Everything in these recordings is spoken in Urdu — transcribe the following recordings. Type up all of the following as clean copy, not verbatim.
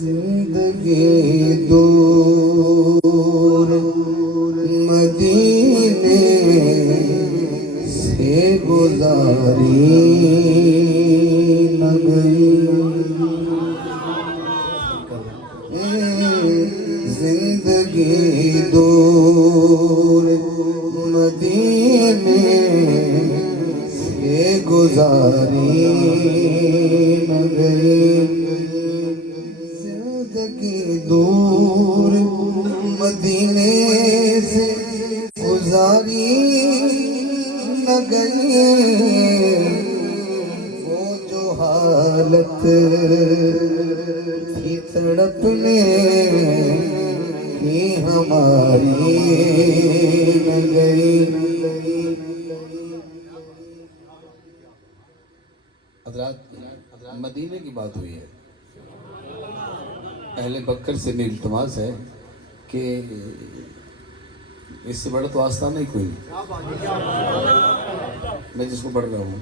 زندگی دور مدینے سے گزاری نہ گئی، زندگی دور مدینے سے گزاری نہ گئی، زندگی دور مدینے سے گزاری نہ گئی، وہ جو حالت تھی تڑپنے کی ہماری نہ گئی۔ حضرات مدینے کی بات ہوئی ہے، اہل بکر سے میری التماس ہے کہ اس سے بڑا تو آستانہ نہیں کوئی، میں جس کو پڑھ رہا ہوں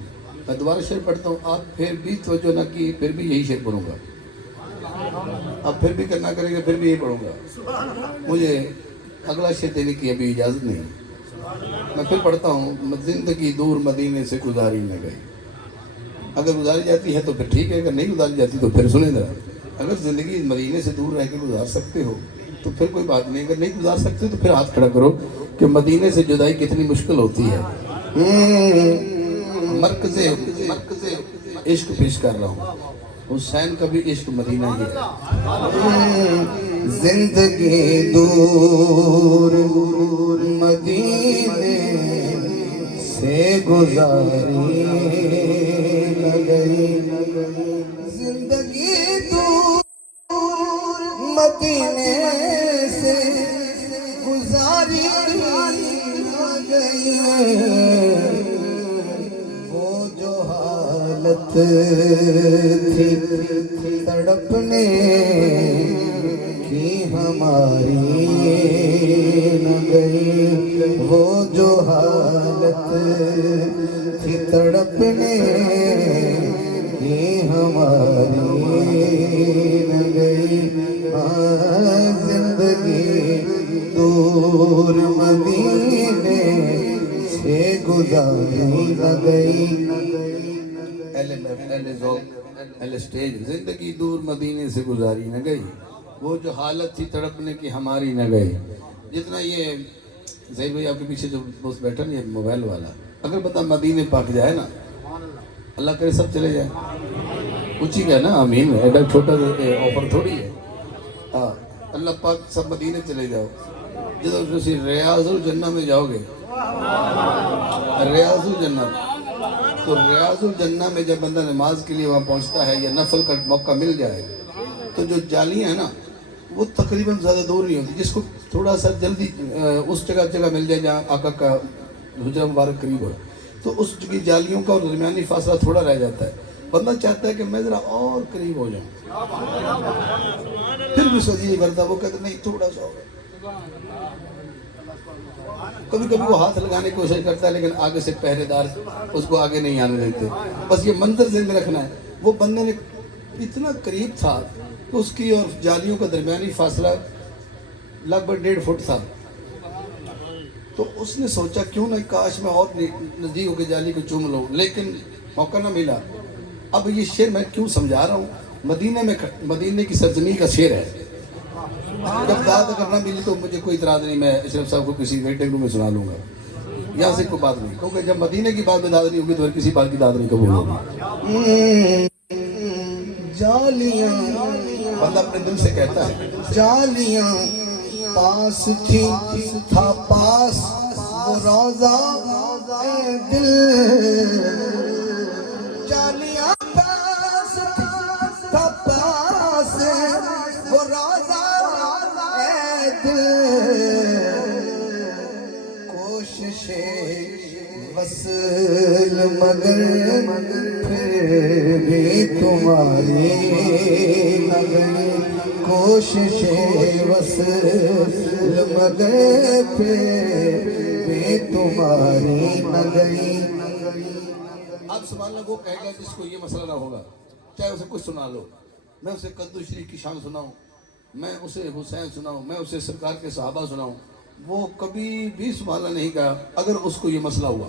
میں دوبارہ شعر پڑھتا ہوں، آپ پھر بھی توجہ نہ کی پھر بھی یہی شعر پڑھوں گا، آپ پھر بھی کرنا کریں گے پھر بھی یہی پڑھوں گا، مجھے اگلا شعر دینے کی ابھی اجازت نہیں، میں پھر پڑھتا ہوں۔ زندگی دور مدینے سے گزاری نہ گئی، اگر گزاری جاتی ہے تو پھر ٹھیک ہے، اگر نہیں گزاری جاتی تو پھر سنیں ذرا، اگر زندگی مدینے سے دور رہ کے گزار سکتے ہو تو پھر کوئی بات نہیں، اگر نہیں گزار سکتے تو پھر ہاتھ کھڑا کرو کہ مدینے سے جدائی کتنی مشکل ہوتی ہے۔ مرکز عشق پیش کر رہا ہوں، حسین کا بھی عشق مدینہ ہی ہے۔ زندگی دور مدینے سے گزاری نہ گئی، زندگی دور مدینے سے گزاری نہ گئی، وہ جو حالت تھی تڑپنے کی ہماری نہ گئی، وہ جو حالت تھی تڑپنے کی ہماری نہ گئی، زندگی دور مدینے سے گزاری نہ گئی۔ اہل ذوق اہل سٹیج، زندگی دور مدینے سے گزاری نہ گئی، وہ جو حالت تھی تڑپنے کی ہماری نہ گئی۔ جتنا یہ زہیر بھائی آپ کے پیچھے جو دوست بیٹھا نا یہ موبائل والا، اگر بتا مدینے پاک جائے نا، اللہ کرے سب چلے جائیں، اونچی گیا نا آمین، ایڈا چھوٹا آفر تھوڑی ہے، ہاں اللہ پاک سب مدینے چلے جاؤ، جدو تسی ریاض الجنہ میں جاؤ گے، ریاض الجنہ، تو ریاض الجنہ میں جب بندہ نماز کے لیے وہاں پہنچتا ہے یا نفل کا موقع مل جائے تو جو جالیاں ہیں نا وہ تقریباً زیادہ دور نہیں ہوتی، جس کو تھوڑا سا جلدی اس جگہ مل جائے جہاں آقا کا حجرہ مبارک قریب ہو، تو اس کی جالیوں کا اور درمیانی فاصلہ تھوڑا رہ جاتا ہے، بندہ چاہتا ہے کہ میں ذرا اور قریب ہو جاؤں، پھر بھی سوچی نہیں کرتا، وہ کہتے نہیں تھوڑا سا ہوگا، کبھی کبھی وہ ہاتھ لگانے کی کوشش کرتا ہے لیکن آگے سے پہرے دار اس کو آگے نہیں آنے دیتے، بس یہ منظر ذہن میں رکھنا ہے، وہ بندے نے اتنا قریب تھا کہ اس کی اور جالیوں کا درمیانی فاصلہ لگ بھگ 1.5 فٹ تھا، تو اس نے سوچا کیوں نہ کاش میں اور نزدیک ہو کے جالی کو چوم لوں، لیکن موقع نہ ملا۔ اب یہ شعر میں کیوں سمجھا رہا ہوں، مدینے کی سرزمین کا شعر ہے، جب داد اگر نہ ملی تو مجھے کوئی اعتراض نہیں، میں اشرف صاحب کو کسی ویٹنگ روم میں سنا لوں گا، یہاں سے کوئی بات نہیں، کیونکہ جب مدینے کی بات میں داد نہیں ہوگی تو کسی بات کی داد نہیں قبول ہوگی۔ جالیاں بندہ اپنے دل سے کہتا ہے، جالیاں پاس تھی تھا پاس وہ روضہ اے دل، جالیاں پاس تھا پاس وہ روضہ اے دل، کوشش وصل مگر پھر بھی تمہاری نہ گئی، کوشش وصل مگر پہ تمہاری نہ گئی. آپ سبحان اللہ وہ کہے گا جس کو یہ مسئلہ نہ ہوگا، چاہے اسے کچھ سنا لو. میں اسے قدر شریف کی شان سناؤں، میں اسے حسین سناؤں، میں اسے سرکار کے صحابہ سناؤں، وہ کبھی بھی سبحان اللہ نہیں کہا اگر اس کو یہ مسئلہ ہوا.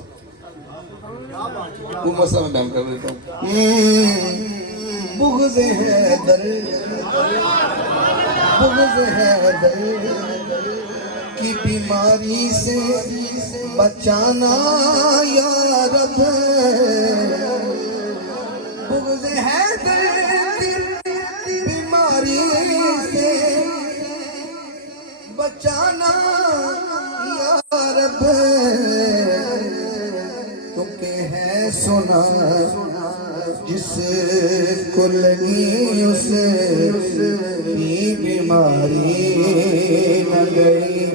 وہ مسئلہ میں بیان کر دیتا ہوں. بغض حیدر، بغض حیدر کی بیماری سے بچانا یا رب. بغض حیدر کی بیماری سے بچانا یا رب. کیونکہ ہے سنا جس کو لگی اس کی بیماری نہ گئی.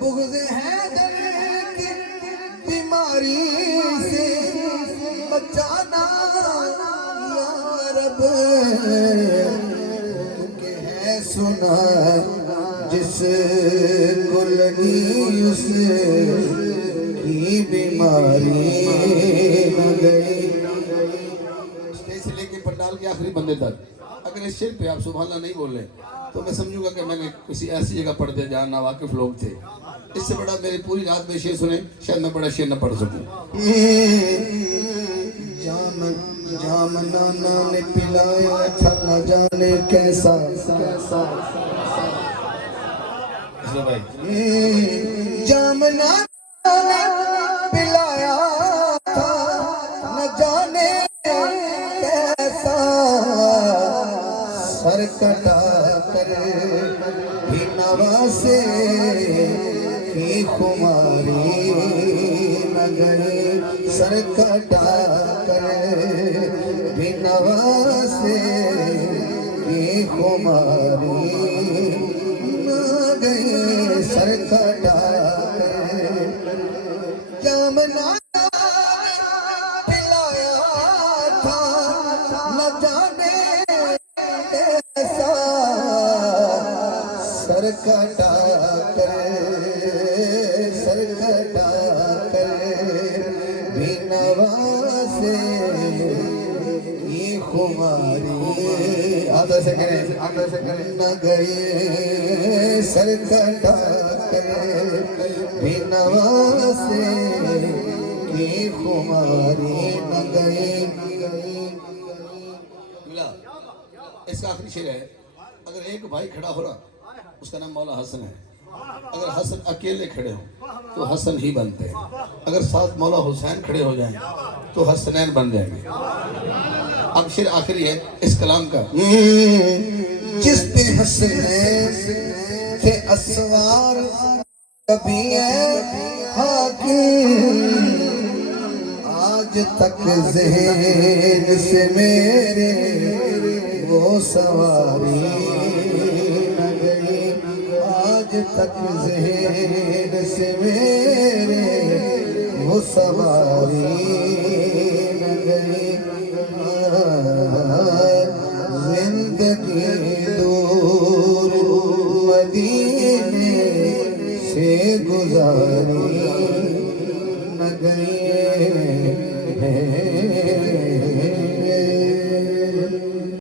بغض حیدر کی بیماری سے بچانا یا رب. کہ ہے سنا جس کو لگی اس کی بیماری نہ گئی. اسٹیج سے لے کے پنڈال کے آخری بندے تک اگر اس شعر پہ آپ سبحان اللہ نہیں بول رہے تو میں سمجھوں گا کہ میں نے کسی ایسی جگہ پڑھ دیا جہاں ناواقف لوگ تھے. اس سے بڑا میری پوری رات میں شعر سنے شاید میں بڑا شعر نہ پڑھ سکوں. جام نانا نے پلایا تھا نہ جانے کیسا. جام نانا نے پلایا تھا نہ جانے کیسا. سر کٹا کر بھی نواسے کی خماری نہ گئی. سر کٹا کر بھی نواسے کی خماری نہ گئی. سر کٹا کر جامنا پلایا تھا نہ جانے سر کٹا کر بھی نواسے کی خماری آدھا سے کریں نہ گئے. سر کٹا کر بھی نواسے کی خماری نہ گئی. اس کا آخری شعر ہے. اگر ایک بھائی کھڑا ہو رہا اس کا نام مولا حسن ہے. اگر حسن اکیلے کھڑے ہوں تو حسن ہی بنتے ہیں. اگر ساتھ مولا حسین کھڑے ہو جائیں تو حسنین بن جائیں گے. اب شعر آخری ہے اس کلام کا. جس پہ حسنین تھے اسوار کبھی ہے حاکم. آج تک ذہن سے میرے وہ سواری نہ گئی. آج تک ذہن سے میرے وہ سواری نہ گئی. زندگی دور مدینے سے گزاری نہ گئی.